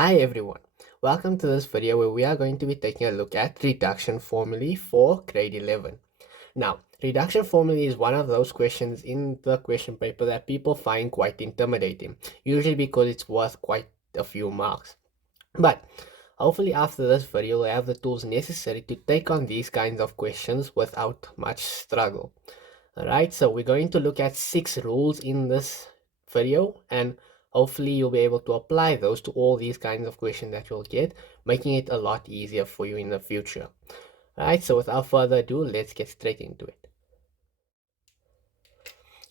Hi everyone, welcome to this video where we are going to be taking a look at reduction formulae for grade 11. Now, reduction formulae is one of those questions in the question paper that people find quite intimidating, usually because it's worth quite a few marks. But hopefully after this video you'll have the tools necessary to take on these kinds of questions without much struggle. Alright, so we're going to look at 6 rules in this video, and hopefully you'll be able to apply those to all these kinds of questions that you'll get, making it a lot easier for you in the future. Alright, so without further ado, let's get straight into it.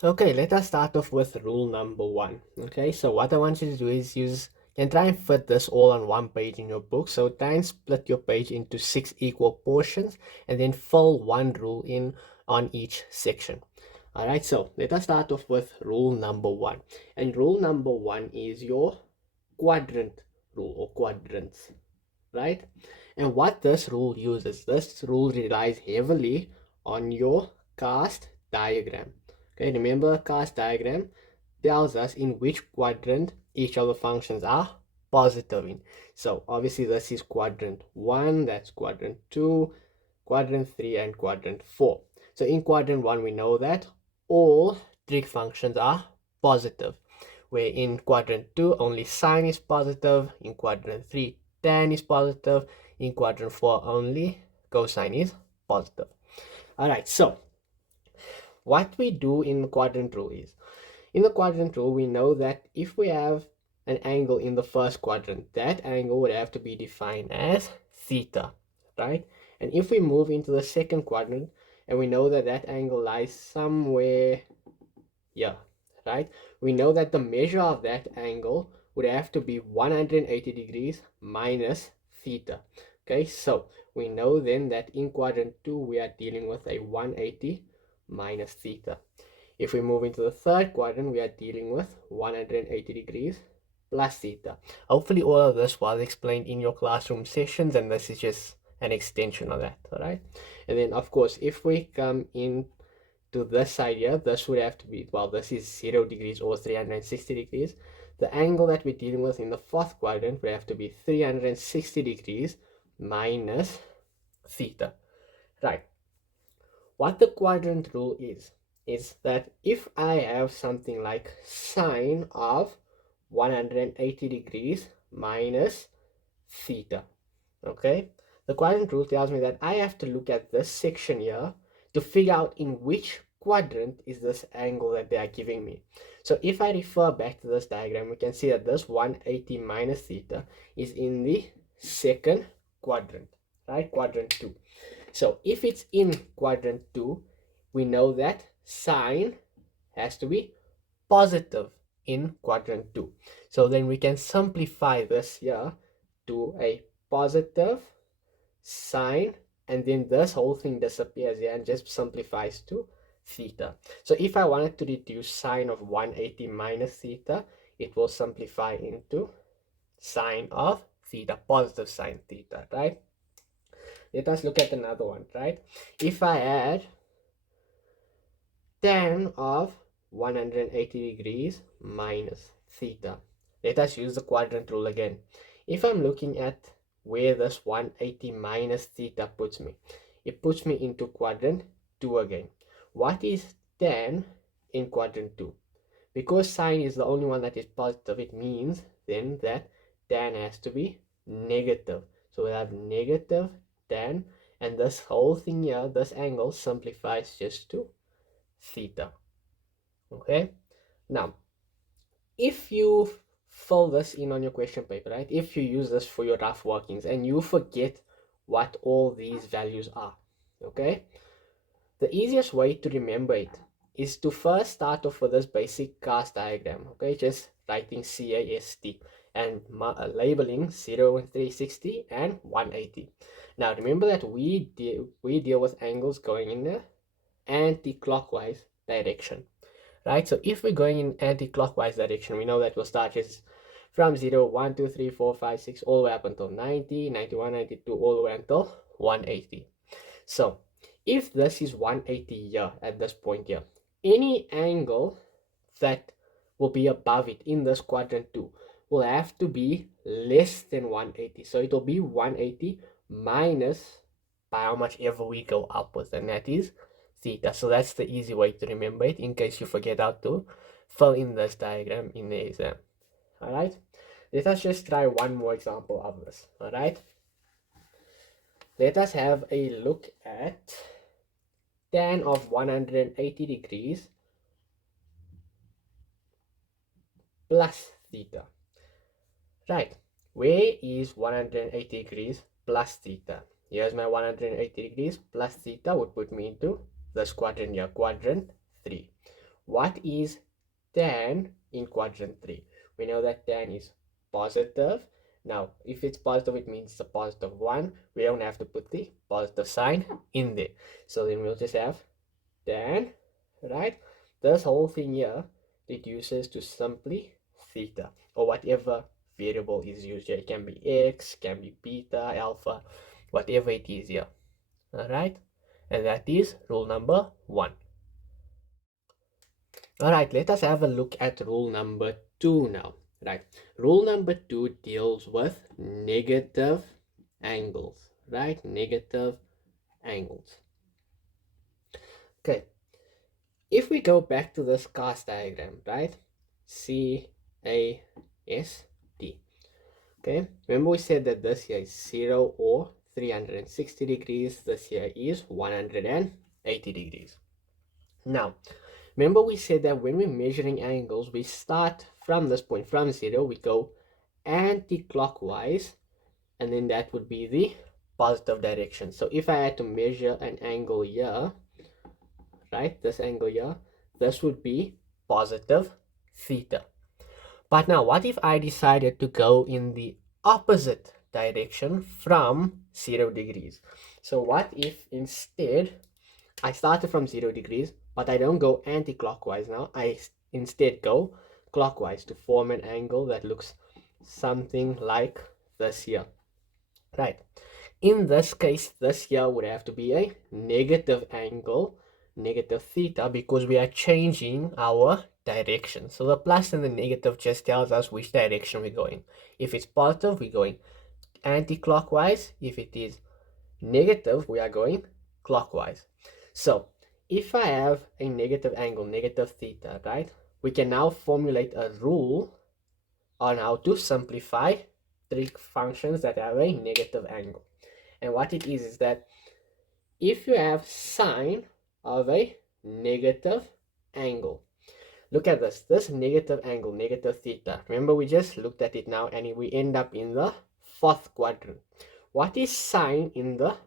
Okay, let us start off with rule number 1. Okay, so what I want you to do is you can try and fit this all on one page in your book. So try and split your page into 6 equal portions and then fill one rule in on each section. Alright, so let us start off with rule number 1. And rule number 1 is your quadrant rule or quadrants, right? And what this rule uses, this rule relies heavily on your cast diagram. Okay, remember, a cast diagram tells us in which quadrant each of the functions are positive in. So obviously this is quadrant 1, that's quadrant 2, quadrant 3, and quadrant 4. So in quadrant 1 we know that all trig functions are positive, where in quadrant 2 only sine is positive, in quadrant 3 tan is positive, in quadrant 4 only cosine is positive. Alright, so what we do in the quadrant rule is, in the quadrant rule we know that if we have an angle in the first quadrant, that angle would have to be defined as theta, right? And if we move into the second quadrant and we know that that angle lies somewhere here, right? We know that the measure of that angle would have to be 180 degrees minus theta. Okay, so we know then that in quadrant 2 we are dealing with a 180 minus theta. If we move into the third quadrant, we are dealing with 180 degrees plus theta. Hopefully all of this was explained in your classroom sessions, and this is just an extension of that. All right, and then of course if we come in to this side here, this would have to be, well, this is 0 degrees or 360 degrees. The angle that we're dealing with in the fourth quadrant would have to be 360 degrees minus theta. Right, what the quadrant rule is that if I have something like sine of 180 degrees minus theta, okay, the quadrant rule tells me that I have to look at this section here to figure out in which quadrant is this angle that they are giving me. So if I refer back to this diagram, we can see that this 180 minus theta is in the second quadrant, right? Quadrant 2. So if it's in quadrant 2, we know that sine has to be positive in quadrant 2. So then we can simplify this here to a positive sine, and then this whole thing disappears here and just simplifies to theta. So if I wanted to reduce sine of 180 minus theta, it will simplify into sine of theta, positive sine theta, right? Let us look at another one, right? If I add tan of 180 degrees minus theta, let us use the quadrant rule again. If I'm looking at where this 180 minus theta puts me, it puts me into quadrant 2 again. What is tan in quadrant 2? Because sine is the only one that is positive, it means then that tan has to be negative. So we have negative tan, and this whole thing here, this angle, simplifies just to theta. Okay, now if you fill this in on your question paper, right, if you use this for your rough workings and you forget what all these values are, okay, the easiest way to remember it is to first start off with this basic cast diagram. Okay, just writing CAST and labeling 0 and 360 and 180. Now remember that we deal with angles going in the anti-clockwise direction, right? So if we're going in anti-clockwise direction, we know that we'll start just from 0, 1, 2, 3, 4, 5, 6, all the way up until 90, 91, 92, all the way until 180. So if this is 180 here at this point here, any angle that will be above it in this quadrant 2 will have to be less than 180. So it will be 180 minus by how much ever we go upwards, and that is theta. So that's the easy way to remember it in case you forget how to fill in this diagram in the exam. All right, let us just try one more example of this. All right, let us have a look at tan of 180 degrees plus theta. Right, where is 180 degrees plus theta? Here's my 180 degrees plus theta would put me into this quadrant here, quadrant 3. What is tan in quadrant 3? We know that tan is positive. Now, if it's positive, it means it's a positive 1. We don't have to put the positive sign in there. So then we'll just have tan, right? This whole thing here reduces to simply theta, or whatever variable is used here. It can be x, can be beta, alpha, whatever it is here. All right, and that is rule number 1. All right, let us have a look at rule number 2 now. Right, rule number 2 deals with negative angles, right? Negative angles. Okay, if we go back to this cast diagram, right? CAST. Okay, remember we said that this here is 0 or 360 degrees. This here is 180 degrees. Now, remember we said that when we're measuring angles, we start from this point, from 0, we go anti-clockwise, and then that would be the positive direction. So if I had to measure an angle here, right, this angle here, this would be positive theta. But now, what if I decided to go in the opposite direction from 0 degrees? So what if instead I started from 0 degrees, but I don't go anti-clockwise now. I instead go clockwise to form an angle that looks something like this here. Right. In this case, this here would have to be a negative angle, negative theta, because we are changing our direction. So the plus and the negative just tells us which direction we're going. If it's positive, we're going anti-clockwise. If it is negative, we are going clockwise. So if I have a negative angle, negative theta, right, we can now formulate a rule on how to simplify three functions that have a negative angle. And what it is that if you have sine of a negative angle, look at this negative angle, negative theta. Remember, we just looked at it now and we end up in the fourth quadrant. What is sine in the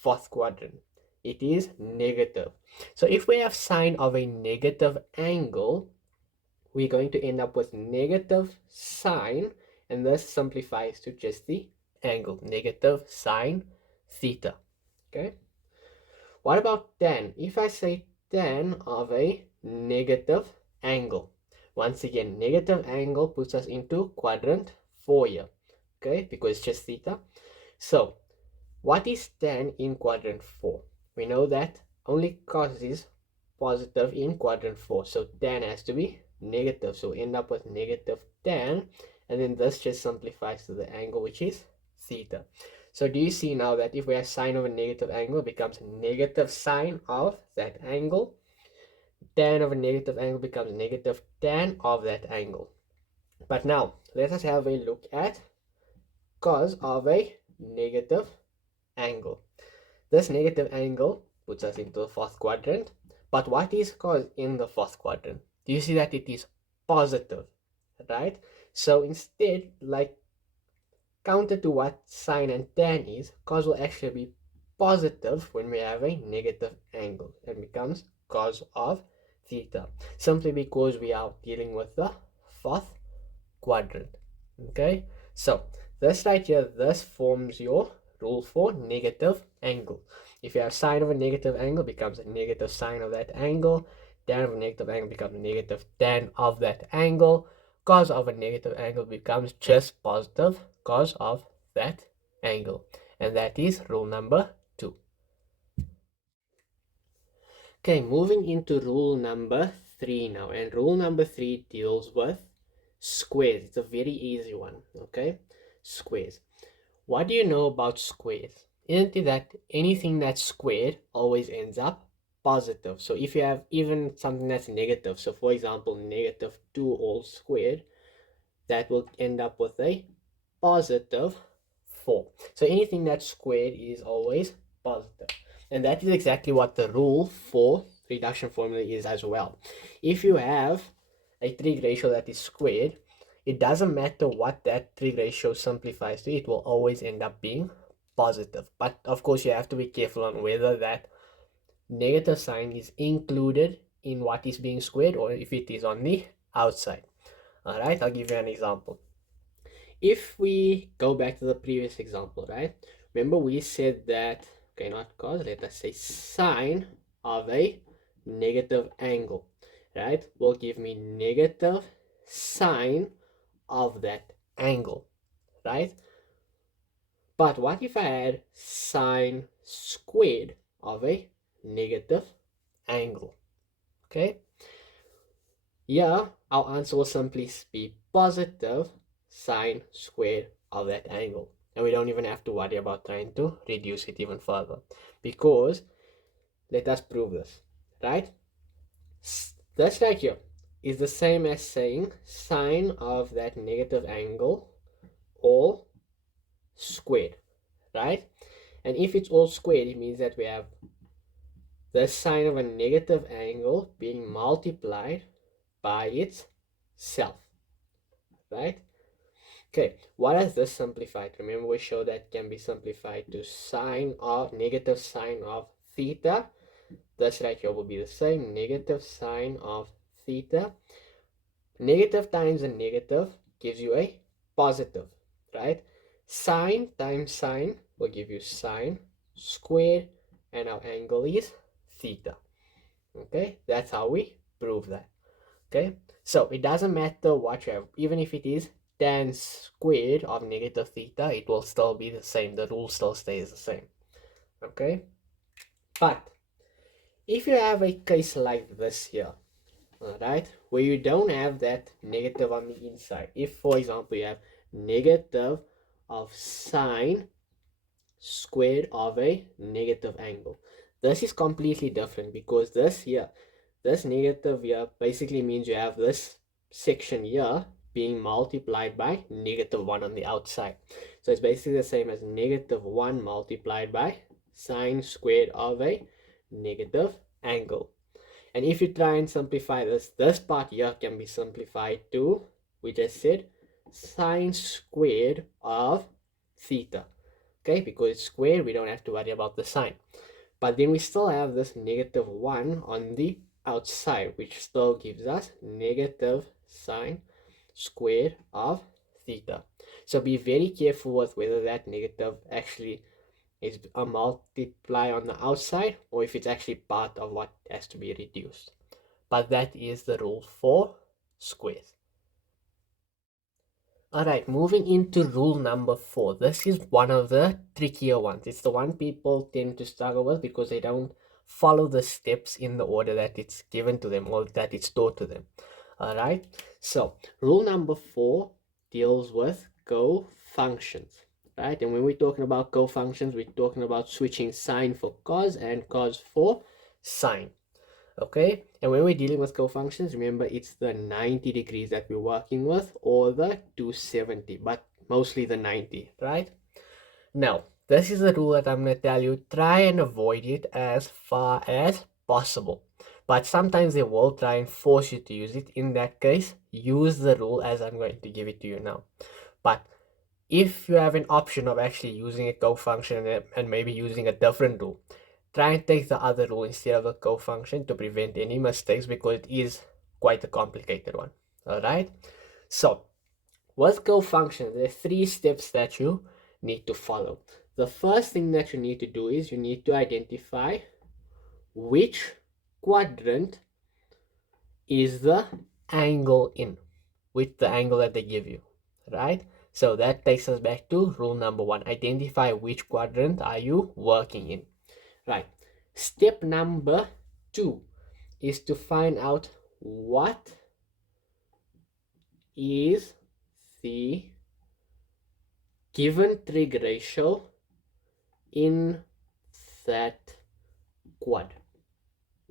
fourth quadrant? It is negative. So if we have sine of a negative angle, we're going to end up with negative sine, and this simplifies to just the angle, negative sine theta. Okay. What about tan? If I say tan of a negative angle, once again, negative angle puts us into quadrant 4 here, okay, because it's just theta. So what is tan in quadrant 4? We know that only cos is positive in quadrant 4, so tan has to be negative, so we end up with negative tan, and then this just simplifies to the angle, which is theta. So do you see now that if we have sine of a negative angle, it becomes negative sine of that angle. Tan of a negative angle becomes negative tan of that angle. But now, let us have a look at cos of a negative angle. This negative angle puts us into the fourth quadrant. But what is cos in the fourth quadrant? Do you see that it is positive, right? So instead, like counter to what sine and tan is, cos will actually be positive when we have a negative angle and becomes cos of theta, simply because we are dealing with the fourth quadrant. Okay, so this right here, this forms your rule for negative angle. If you have sine of a negative angle, becomes a negative sine of that angle. Tan of a negative angle becomes negative tan of that angle. Cos of a negative angle becomes just positive cos of that angle. And that is rule number 2. Okay, moving into rule number 3 now. And rule number 3 deals with Squares. It's a very easy one. Okay, squares. What do you know about squares? Isn't it that anything that's squared always ends up positive? So if you have even something that's negative, so for example, negative 2 all squared, that will end up with a positive 4. So anything that's squared is always positive. And that is exactly what the rule for reduction formula is as well. If you have a trig ratio that is squared, it doesn't matter what that trig ratio simplifies to, it will always end up being positive. But of course, you have to be careful on whether that negative sign is included in what is being squared or if it is on the outside. All right, I'll give you an example. If we go back to the previous example, right? Remember we said that, okay, not cos, let us say sine of a negative angle, right? Will give me negative sine of that angle, right? But what if I had sine squared of a negative angle, okay? Yeah, our answer will simply be positive sine squared of that angle. And we don't even have to worry about trying to reduce it even further. Because, let us prove this, right? This right here is the same as saying sine of that negative angle all squared, right? And if it's all squared, it means that we have the sine of a negative angle being multiplied by itself, right? Okay, what has this simplified? Remember we showed that can be simplified to sine of negative sine of theta. This right here will be the same, negative sine of theta. Negative times a negative gives you a positive, right? Sine times sine will give you sine squared, and our angle is theta. Okay, that's how we prove that. Okay, so it doesn't matter what you have, even if it is tan squared of negative theta, it will still be the same. The rule still stays the same. Okay, but if you have a case like this here, all right, where you don't have that negative on the inside, if for example you have negative of sine squared of a negative angle, this is completely different because this negative here basically means you have this section here being multiplied by negative 1 on the outside. So it's basically the same as negative 1 multiplied by sine squared of a negative angle. And if you try and simplify this part here can be simplified to, we just said, sine squared of theta. Okay, because it's squared, we don't have to worry about the sign. But then we still have this negative 1 on the outside, which still gives us negative sine squared of theta. So be very careful with whether that negative actually is a multiply on the outside or if it's actually part of what has to be reduced. But that is the rule for squares. Alright, moving into rule number 4. This is one of the trickier ones. It's the one people tend to struggle with because they don't follow the steps in the order that it's given to them or that it's taught to them. Alright, so rule number 4 deals with cofunctions. Right, and when we're talking about cofunctions, we're talking about switching sine for cos and cos for sine. Okay, and when we're dealing with cofunctions, remember it's the 90 degrees that we're working with or the 270, but mostly the 90, right? Now, this is the rule that I'm going to tell you. Try and avoid it as far as possible. But sometimes they will try and force you to use it. In that case, use the rule as I'm going to give it to you now. But if you have an option of actually using a cofunction and maybe using a different rule, try and take the other rule instead of a cofunction to prevent any mistakes because it is quite a complicated one. Alright, so with cofunction, there are 3 steps that you need to follow. The first thing that you need to do is you need to identify which quadrant is the angle in, with the angle that they give you, right? So that takes us back to rule number 1. Identify which quadrant are you working in. Right. Step number 2 is to find out what is the given trig ratio in that quad.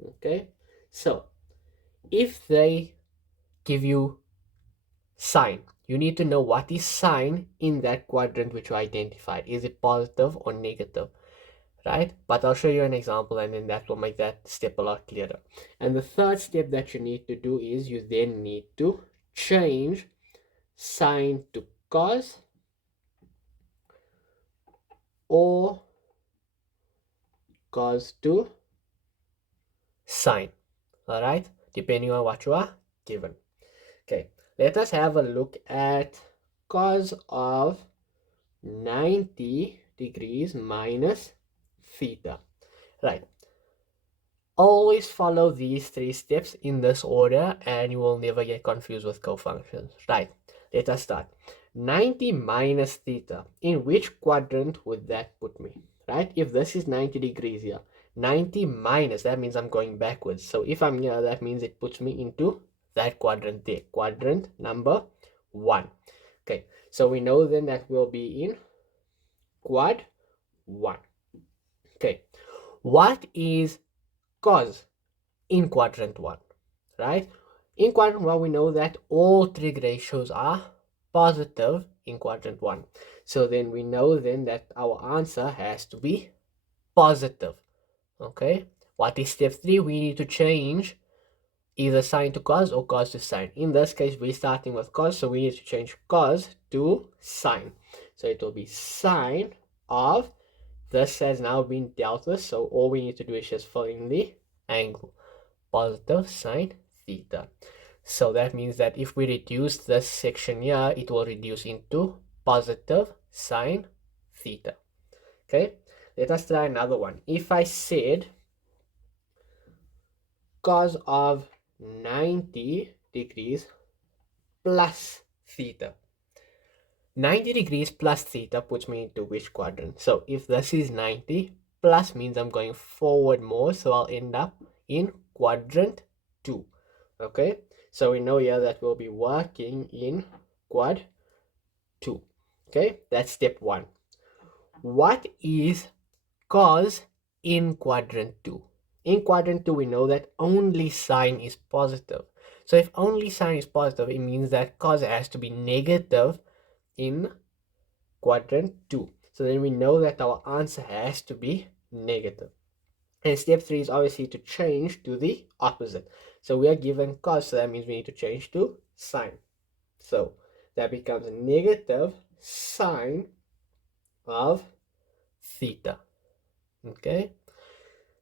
Okay, so if they give you sign, you need to know what is sign in that quadrant which you identified. Is it positive or negative? Right? But I'll show you an example and then that will make that step a lot clearer. And the third step that you need to do is you then need to change sine to cos or cos to sine. All right? Depending on what you are given. Okay, let us have a look at cos of 90 degrees minus theta. Right. Always follow these three steps in this order and you will never get confused with cofunctions. Right. Let us start. 90 minus theta. In which quadrant would that put me? Right. If this is 90 degrees here, 90 minus, that means I'm going backwards. So if I'm here, that means it puts me into that quadrant there. Quadrant number 1. Okay. So we know then that we'll be in quad 1. Okay. What is cos in quadrant 1? Right? In quadrant 1, we know that all trig ratios are positive in quadrant 1. So then we know then that our answer has to be positive. Okay? What is step 3? We need to change either sine to cos or cos to sine. In this case, we're starting with cos, so we need to change cos to sine. So it will be sine of, this has now been dealt with, so all we need to do is just fill in the angle. Positive sine theta. So that means that if we reduce this section here, it will reduce into positive sine theta. Okay, let us try another one. If I said cos of 90 degrees plus theta. 90 degrees plus theta puts me into which quadrant? So if this is 90, plus means I'm going forward more, so I'll end up in quadrant 2. Okay, so we know here that we'll be working in quad 2. Okay, that's step 1. What is cos in quadrant 2? In quadrant 2, we know that only sine is positive. So if only sine is positive, it means that cos has to be negative in quadrant 2. So then we know that our answer has to be negative. And step 3 is obviously to change to the opposite. So we are given cos, so that means we need to change to sine. So that becomes negative sine of theta. Okay,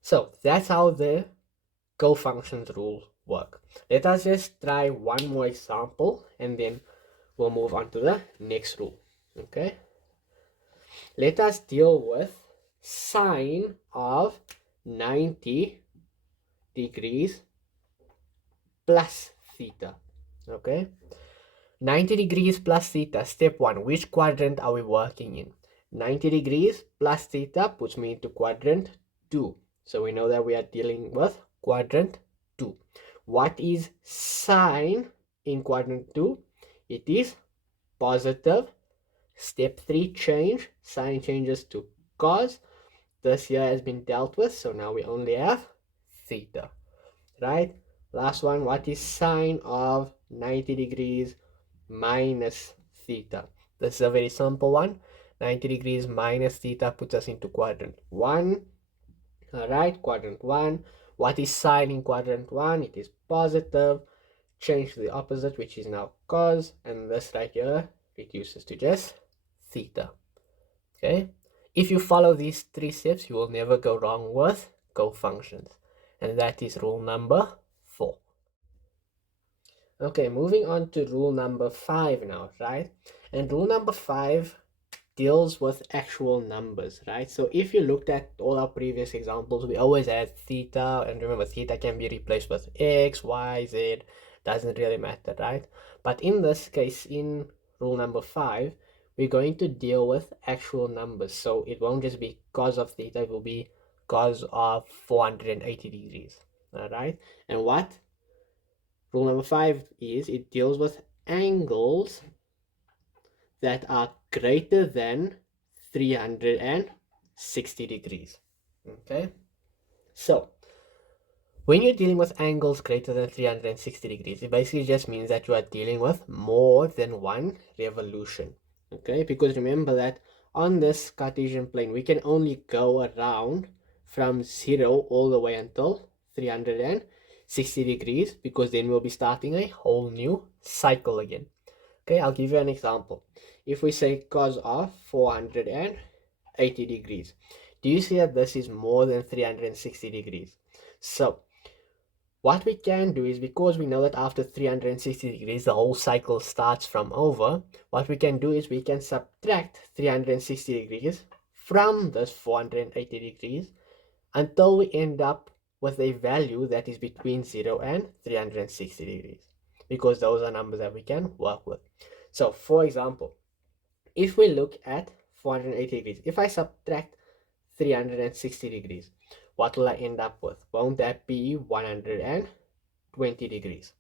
so that's how the cofunctions rule work. Let us just try one more example and then we'll move on to the next rule. Okay, let us deal with sine of 90 degrees plus theta. Okay, 90 degrees plus theta, step 1, which quadrant are we working in? 90 degrees plus theta puts me into quadrant 2. So we know that we are dealing with quadrant 2. What is sine in quadrant 2? It is positive. Step 3, change. Sine changes to cos. This here has been dealt with, so now we only have theta. Right? Last one, what is sine of 90 degrees minus theta? This is a very simple one. 90 degrees minus theta puts us into quadrant 1. Alright, quadrant 1. What is sine in quadrant 1? It is positive. Change to the opposite, which is now cos, and this right here reduces to just theta. Okay, if you follow these 3 steps, you will never go wrong with cofunctions, and that is rule number 4. Okay, moving on to rule number 5 now, right? And rule number 5 deals with actual numbers, right? So if you looked at all our previous examples, we always had theta, and remember theta can be replaced with x, y, z, doesn't really matter, right? But in this case, in rule number 5, we're going to deal with actual numbers. So it won't just be cos of theta, it will be cos of 480 degrees, all right? And what rule number 5 is, it deals with angles that are greater than 360 degrees. Okay, so when you're dealing with angles greater than 360 degrees, it basically just means that you are dealing with more than one revolution. Okay, because remember that on this Cartesian plane, we can only go around from 0 all the way until 360 degrees, because then we'll be starting a whole new cycle again. Okay, I'll give you an example. If we say cos of 480 degrees, do you see that this is more than 360 degrees? So what we can do is, because we know that after 360 degrees the whole cycle starts from over, what we can do is we can subtract 360 degrees from this 480 degrees until we end up with a value that is between 0 and 360 degrees, because those are numbers that we can work with. So for example, if we look at 480 degrees, if I subtract 360 degrees, what will I end up with? Won't that be 120 degrees?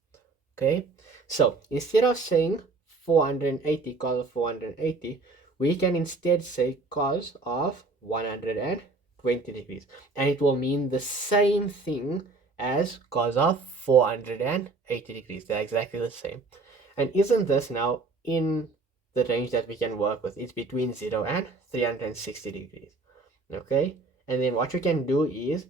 Okay, so instead of saying 480 cos of 480, we can instead say cos of 120 degrees, and it will mean the same thing as cos of 480 degrees. They're exactly the same. And isn't this now in the range that we can work with? It's between 0 and 360 degrees. Okay, and then what you can do is,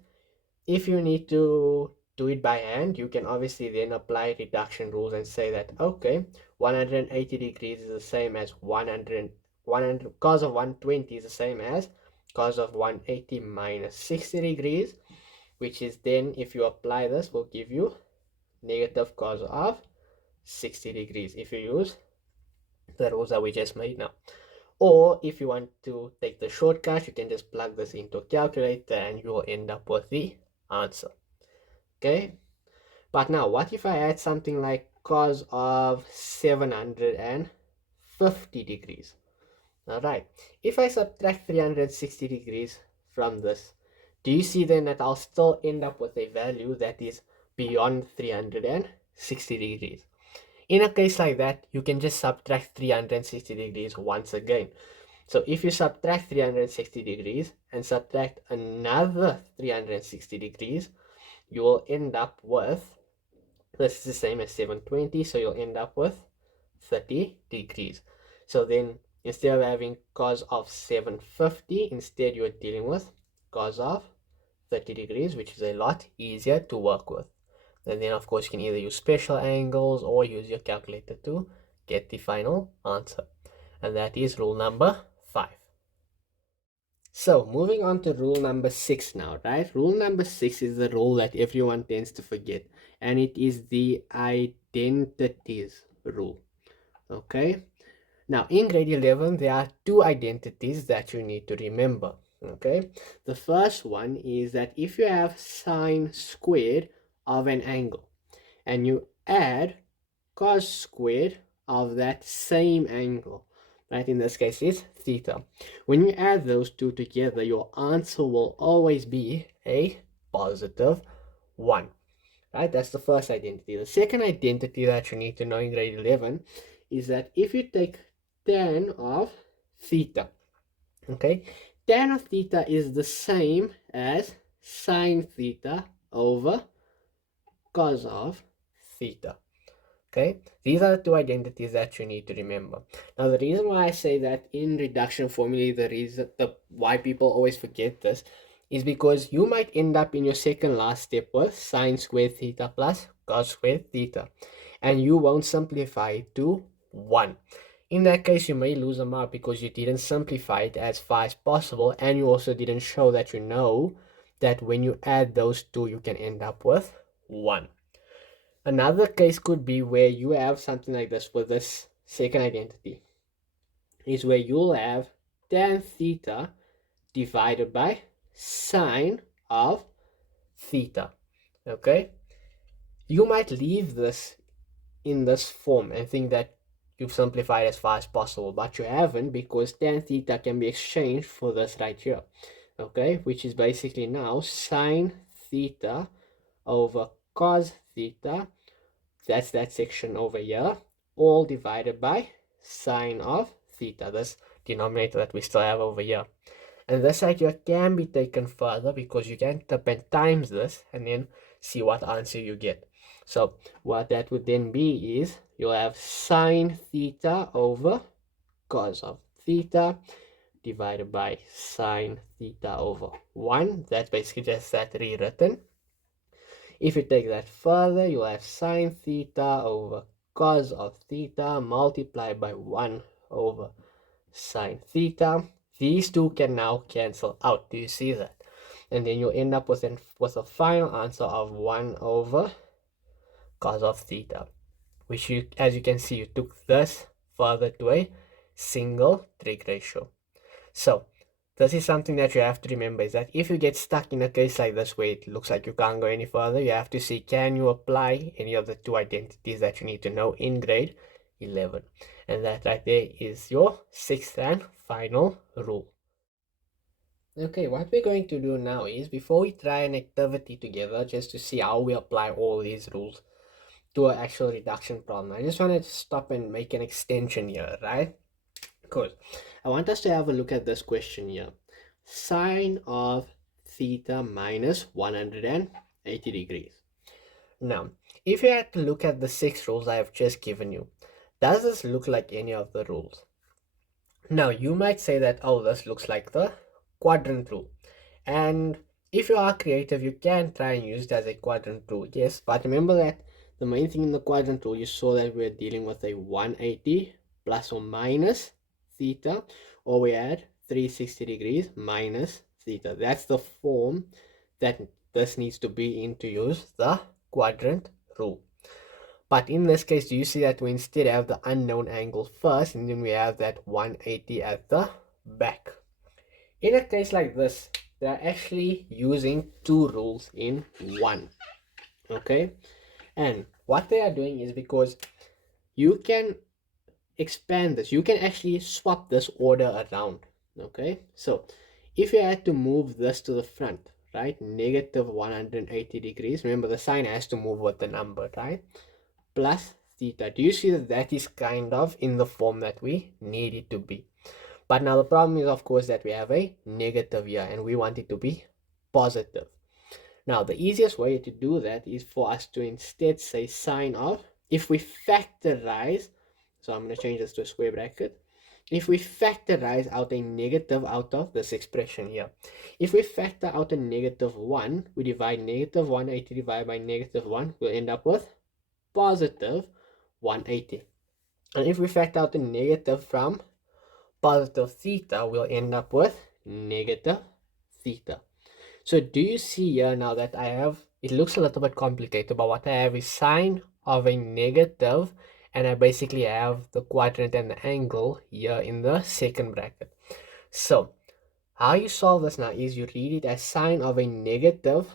if you need to do it by hand, you can obviously then apply reduction rules and say that, okay, 180 degrees is the same as 100 cos of 120 is the same as cos of 180 minus 60 degrees, which is then, if you apply this, will give you negative cos of 60 degrees if you use the rules that we just made now. Or if you want to take the shortcut, you can just plug this into a calculator and you will end up with the answer. Okay, but now what if I add something like cos of 750 degrees? All right, if I subtract 360 degrees from this, do you see then that I'll still end up with a value that is beyond 360 degrees? In a case like that, you can just subtract 360 degrees once again. So if you subtract 360 degrees and subtract another 360 degrees, you will end up with, this is the same as 720, so you'll end up with 30 degrees. So then instead of having cos of 750, instead you're dealing with cos of 30 degrees, which is a lot easier to work with. And then of course you can either use special angles or use your calculator to get the final answer. And that is rule number 5. So moving on to rule number 6 now, right? Rule number 6 is the rule that everyone tends to forget, and it is the identities rule. Okay, now in grade 11 there are two identities that you need to remember. Okay, the first one is that if you have sine squared of an angle and you add cos squared of that same angle, right, in this case it's theta, when you add those two together, your answer will always be a positive 1. Right, that's the first identity. The second identity that you need to know in grade 11 is that if you take tan of theta, okay, tan of theta is the same as sine theta over cos of theta. Okay, these are the two identities that you need to remember. Now the reason why I say that in reduction formulae, the reason why people always forget this is because you might end up in your second last step with sine squared theta plus cos squared theta, and you won't simplify it to 1. In that case, you may lose a mark because you didn't simplify it as far as possible, and you also didn't show that you know that when you add those two, you can end up with 1. Another case could be where you have something like this with this second identity, is where you'll have tan theta divided by sine of theta. Okay, you might leave this in this form and think that you've simplified as far as possible, but you haven't, because tan theta can be exchanged for this right here, okay, which is basically now sine theta over cos theta. That's that section over here, all divided by sine of theta, this denominator that we still have over here. And this side here can be taken further because you can tap and times this and then see what answer you get. So what that would then be is you'll have sine theta over cos of theta divided by sine theta over 1. That's basically just that rewritten. If you take that further, you'll have sine theta over cos of theta multiplied by 1 over sine theta. These two can now cancel out. Do you see that? And then you'll end up with a final answer of 1 over cos of theta, which you, as you can see, you took this further to a single trig ratio. So this is something that you have to remember, is that if you get stuck in a case like this where it looks like you can't go any further, you have to see, can you apply any of the two identities that you need to know in grade 11? And that right there is your sixth and final rule. Okay, what we're going to do now is, before we try an activity together just to see how we apply all these rules to an actual reduction problem, I just want to stop and make an extension here, right? Because I want us to have a look at this question here. Sine of theta minus 180 degrees. Now, if you had to look at the 6 rules I have just given you, does this look like any of the rules? Now, you might say that, oh, this looks like the quadrant rule. And if you are creative, you can try and use it as a quadrant rule. Yes, but remember that the main thing in the quadrant rule, you saw that we're dealing with a 180 plus or minus theta, or we add 360 degrees minus theta. That's the form that this needs to be in to use the quadrant rule. But in this case, do you see that we instead have the unknown angle first, and then we have that 180 at the back? In a case like this, they're actually using 2 rules in one. Okay, and what they are doing is, because you can expand this, you can actually swap this order around. Okay, so if you had to move this to the front, right, negative 180 degrees, remember the sign has to move with the number, right, plus theta. Do you see that that is kind of in the form that we need it to be? But now the problem is, of course, that we have a negative here and we want it to be positive. Now the easiest way to do that is for us to instead say sine of, if we factorize, so I'm going to change this to a square bracket, if we factorize out a negative out of this expression here, if we factor out a negative 1, we divide negative 180 divided by negative 1, we'll end up with positive 180. And if we factor out the negative from positive theta, we'll end up with negative theta. So do you see here now that I have, it looks a little bit complicated, but what I have is sine of a negative, and I basically have the quadrant and the angle here in the second bracket. So how you solve this now is you read it as sine of a negative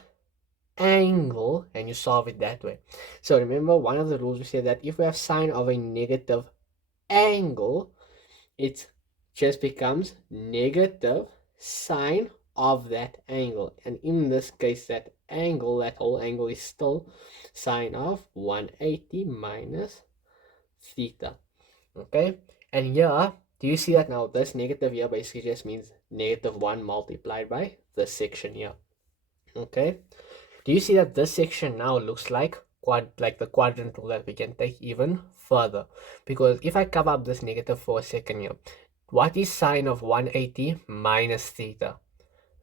angle and you solve it that way. So remember, one of the rules we said that if we have sine of a negative angle, it just becomes negative sine of that angle, and in this case that angle, that whole angle, is still sine of 180 minus theta. Okay, and here, do you see that now this negative here basically just means negative 1 multiplied by this section here? Okay, do you see that this section now looks like the quadrant rule that we can take even further? Because if I cover up this negative for a second here, what is sine of 180 minus theta?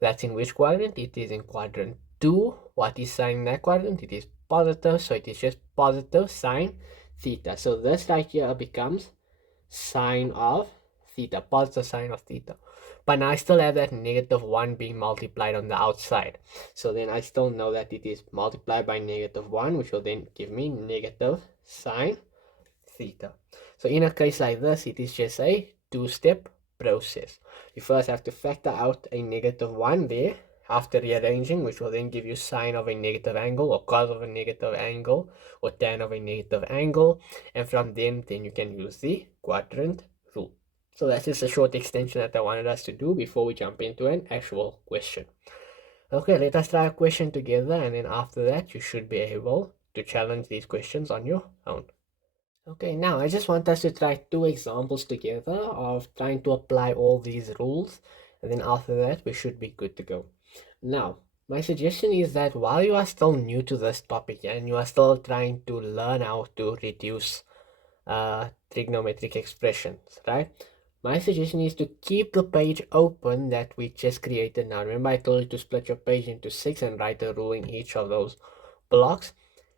That's in which quadrant? It is in quadrant 2. What is sine in that quadrant? It is positive, so it is just positive sine theta. So this right here becomes sine of theta, positive sine of theta. But now I still have that negative 1 being multiplied on the outside. So then I still know that it is multiplied by negative 1, which will then give me negative sine theta. So in a case like this, it is just a 2-step process. You first have to factor out a negative 1 there after rearranging, which will then give you sine of a negative angle, or cos of a negative angle, or tan of a negative angle, and from then you can use the quadrant rule. So that's just a short extension that I wanted us to do before we jump into an actual question. Okay, let us try a question together, and then after that you should be able to challenge these questions on your own. Okay, now I just want us to try two examples together of trying to apply all these rules, and then after that we should be good to go. Now, my suggestion is that while you are still new to this topic and you are still trying to learn how to reduce trigonometric expressions, right? My suggestion is to keep the page open that we just created now. Remember I told you to split your page into 6 and write a rule in each of those blocks.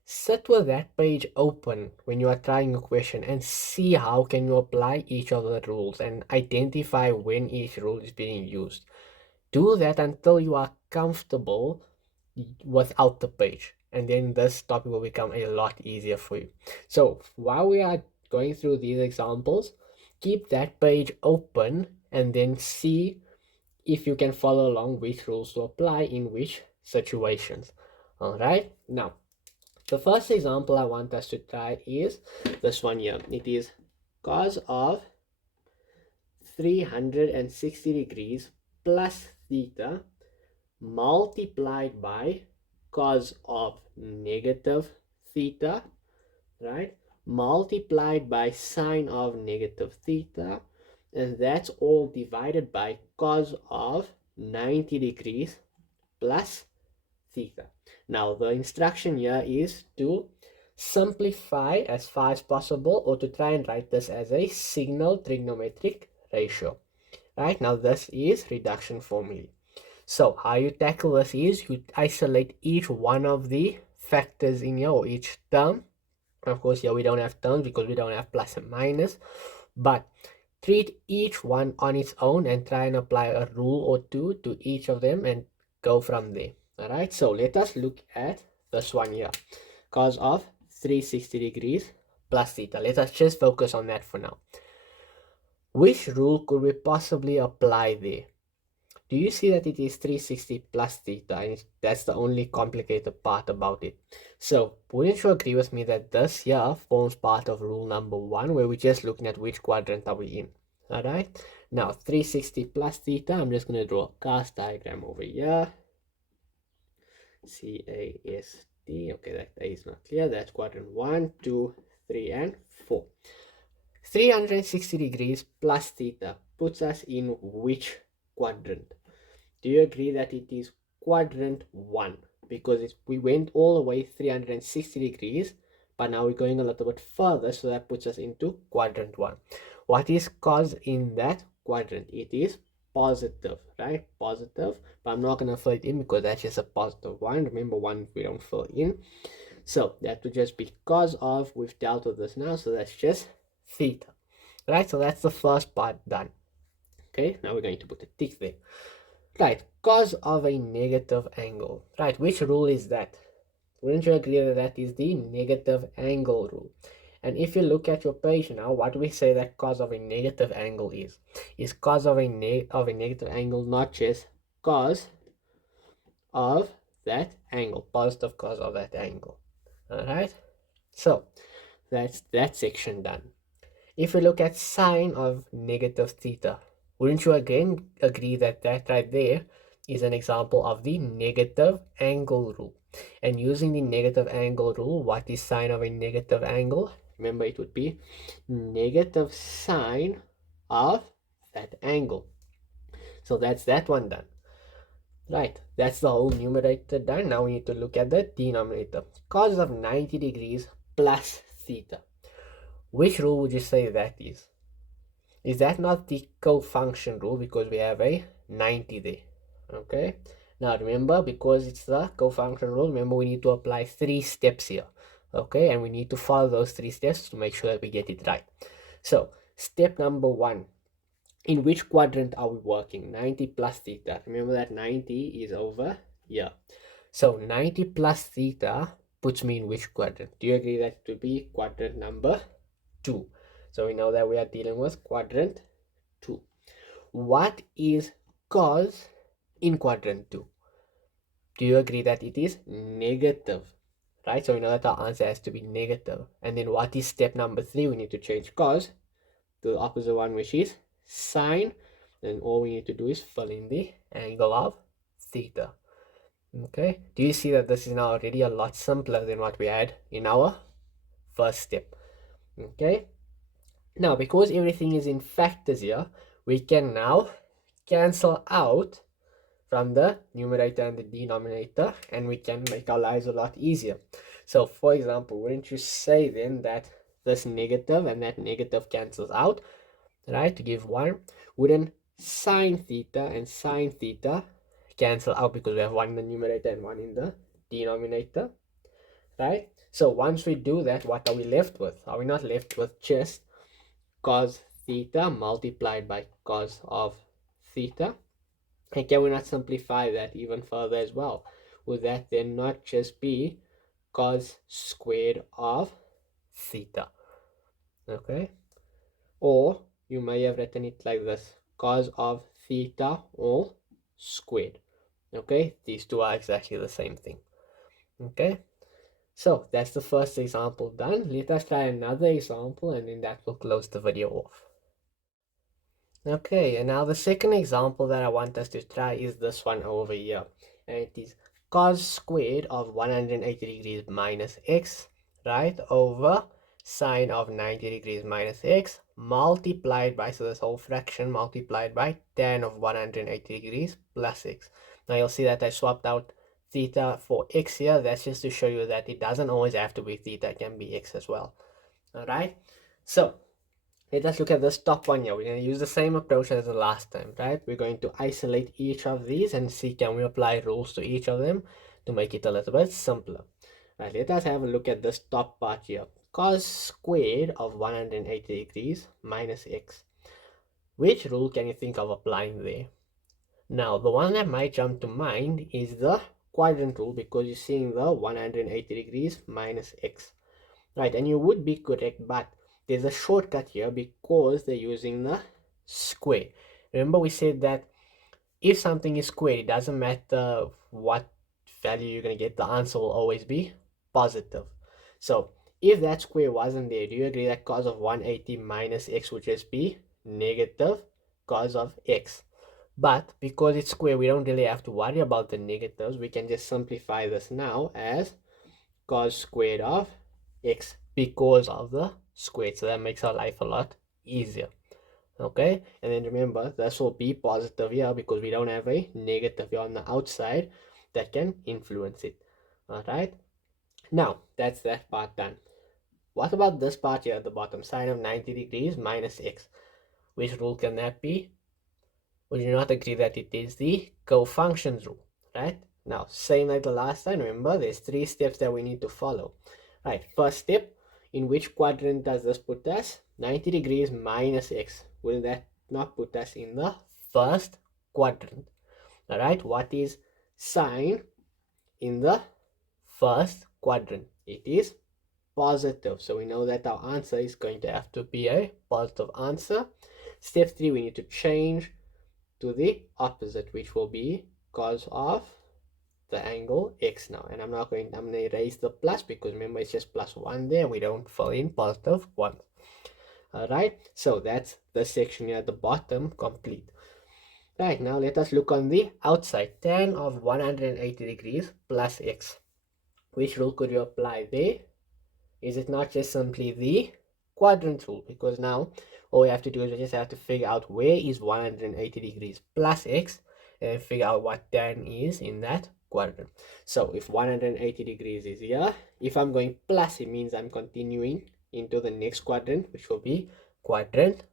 Sit with that page open when you are trying a question and see how can you apply each of the rules and identify when each rule is being used. Do that until you are comfortable without the page, and then this topic will become a lot easier for you. So while we are going through these examples, keep that page open and then see if you can follow along which rules to apply in which situations. All right, now the first example I want us to try is this one here. It is cos of 360 degrees plus theta multiplied by cos of negative theta, right? Multiplied by sine of negative theta, and that's all divided by cos of 90 degrees plus theta. Now the instruction here is to simplify as far as possible, or to try and write this as a signal trigonometric ratio. Right, now this is reduction formula. So how you tackle this is you isolate each one of the factors in here, or each term. Of course, here we don't have terms because we don't have plus and minus, but treat each one on its own and try and apply a rule or two to each of them and go from there. All right, so let us look at this one here. Cos of 360 degrees plus theta. Let us just focus on that for now. Which rule could we possibly apply there? Do you see that it is 360 plus theta, and that's the only complicated part about it? So wouldn't you agree with me that this here forms part of rule number 1, where we're just looking at which quadrant are we in? All right, now 360 plus theta, I'm just going to draw a cast diagram over here. CAST. Okay, that A is not clear. That's quadrant 1, 2, 3, and 4. 360 degrees plus theta puts us in which quadrant? Do you agree that it is quadrant 1? Because we went all the way 360 degrees, but now we're going a little bit further, so that puts us into quadrant 1. What is cos in that quadrant? It is positive, right? Positive, but I'm not going to fill it in because that's just a positive 1. Remember, 1 we don't fill in. So that would just be cos of, we've dealt with this now, so that's just theta, right? So that's the first part done. Okay, now we're going to put a tick there. Right, cos of a negative angle. Right, which rule is that? Wouldn't you agree that that is the negative angle rule? And if you look at your page now, what do we say that cos of a negative angle is? Is cos of a negative angle not just cos of that angle, positive cos of that angle? All right, so that's that section done. If we look at sine of negative theta, wouldn't you again agree that that right there is an example of the negative angle rule? And using the negative angle rule, what is sine of a negative angle? Remember, it would be negative sine of that angle. So that's that one done. Right, that's the whole numerator done. Now we need to look at the denominator. Cos of 90 degrees plus theta. Which rule would you say that is? Is that not the co-function rule, because we have a 90 there? Okay, now remember, because it's the co-function rule, remember we need to apply 3 steps here. Okay, and we need to follow those 3 steps to make sure that we get it right. So step number 1, in which quadrant are we working? 90 plus theta. Remember that 90 is over here. So 90 plus theta puts me in which quadrant? Do you agree that it would be quadrant number 2? So we know that we are dealing with quadrant 2. What is cos in quadrant 2? Do you agree that it is negative? Right, so we know that our answer has to be negative. And then what is step number 3? We need to change cos to the opposite one, which is sine. And all we need to do is fill in the angle of theta. Okay, do you see that this is now already a lot simpler than what we had in our first step? Okay, now because everything is in factors here, we can now cancel out from the numerator and the denominator, and we can make our lives a lot easier. So for example, wouldn't you say then that this negative and that negative cancels out, right, to give 1? Wouldn't sine theta and sine theta cancel out because we have 1 in the numerator and 1 in the denominator, right? So once we do that, what are we left with? Are we not left with just cos theta multiplied by cos of theta? And can we not simplify that even further as well? Would that then not just be cos squared of theta? Okay, or you may have written it like this: cos of theta all squared. Okay, these two are exactly the same thing. Okay, so that's the first example done. Let us try another example, and then that will close the video off. Okay, and now the second example that I want us to try is this one over here. And it is cos squared of 180 degrees minus x, right, over sine of 90 degrees minus x multiplied by, so this whole fraction multiplied by tan of 180 degrees plus x. Now you'll see that I swapped out theta for x here. That's just to show you that it doesn't always have to be theta, it can be x as well. Alright, so let us look at this top one here. We're going to use the same approach as the last time, right? We're going to isolate each of these and see can we apply rules to each of them to make it a little bit simpler. Right, let us have a look at this top part here. Cos squared of 180 degrees minus x. Which rule can you think of applying there? Now, the one that might jump to mind is the quadrant rule, because you're seeing the 180 degrees minus x. Right, and you would be correct, but there's a shortcut here because they're using the square. Remember we said that if something is squared, it doesn't matter what value you're going to get, the answer will always be positive. So if that square wasn't there, do you agree that cos of 180 minus x would just be negative cos of x? But because it's square, we don't really have to worry about the negatives. We can just simplify this now as cos squared of x because of the squared. So that makes our life a lot easier. Okay, and then remember this will be positive here because we don't have a negative here on the outside that can influence it. All right, now that's that part done. What about this part here at the bottom? Sine of 90 degrees minus x. Which rule can that be? Would you not agree that it is the cofunctions rule, right? Now, same like the last time, remember there's 3 steps that we need to follow. Right, first step, in which quadrant does this put us? 90 degrees minus x. Will that not put us in the first quadrant? All right, what is sine in the first quadrant? It is positive. So we know that our answer is going to have to be a positive answer. Step 3, we need to change to the opposite, which will be cos of the angle x now. And I'm going to erase the plus because remember it's just plus 1 there. We don't fill in positive 1. Alright, so that's the section here at the bottom complete. Right, now let us look on the outside. Tan of 180 degrees plus x. Which rule could you apply there? Is it not just simply the quadrant rule? Because now all we have to do is we just have to figure out where is 180 degrees plus x and figure out what tan is in that quadrant. So if 180 degrees is here, if I'm going plus, it means I'm continuing into the next quadrant, which will be quadrant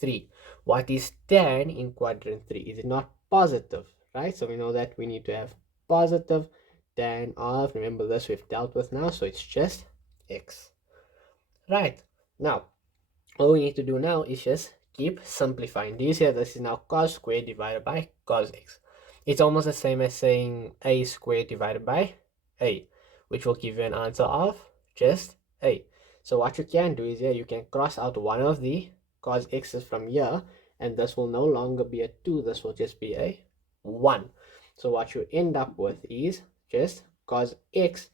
3. What is tan in quadrant 3? Is it not positive, right? So we know that we need to have positive tan of, remember this we've dealt with now, so it's just x. Right, now all we need to do now is just keep simplifying. This here, this is now cos squared divided by cos x. It's almost the same as saying a squared divided by a, which will give you an answer of just a. So what you can do is here, you can cross out one of the cos x's from here, and this will no longer be a 2, this will just be a 1. So what you end up with is just cos x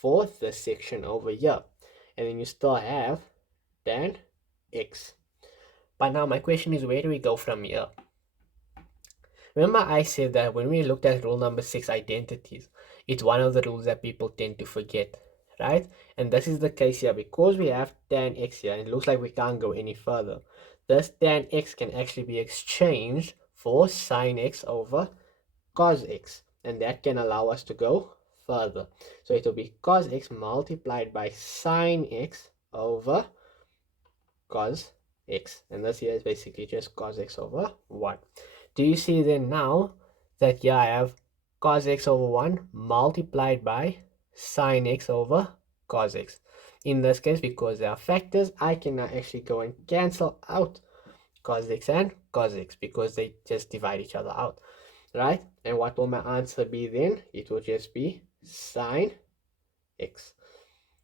for this section over here, and then you still have tan x. But now my question is, where do we go from here? Remember I said that when we looked at rule number 6, identities, it's one of the rules that people tend to forget, right? And this is the case here because we have tan x here and it looks like we can't go any further. This tan x can actually be exchanged for sine x over cos x, and that can allow us to go further. So it will be cos x multiplied by sine x over cos x, and this here is basically just cos x over 1. Do you see then now that here I have cos x over 1 multiplied by sine x over cos x? In this case, because they are factors, I can now actually go and cancel out cos x and cos x because they just divide each other out, right? And what will my answer be then? It will just be sine x.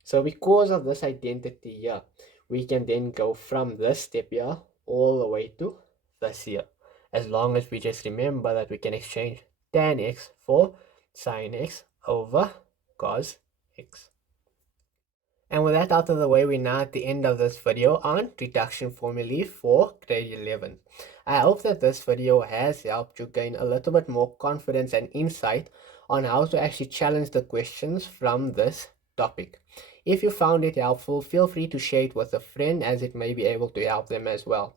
So because of this identity here, we can then go from this step here all the way to this here. As long as we just remember that we can exchange tan x for sine x over cos x. And with that out of the way, we're now at the end of this video on reduction formulae for grade 11. I hope that this video has helped you gain a little bit more confidence and insight on how to actually challenge the questions from this topic. If you found it helpful, feel free to share it with a friend as it may be able to help them as well.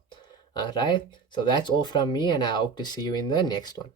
Alright, so that's all from me and I hope to see you in the next one.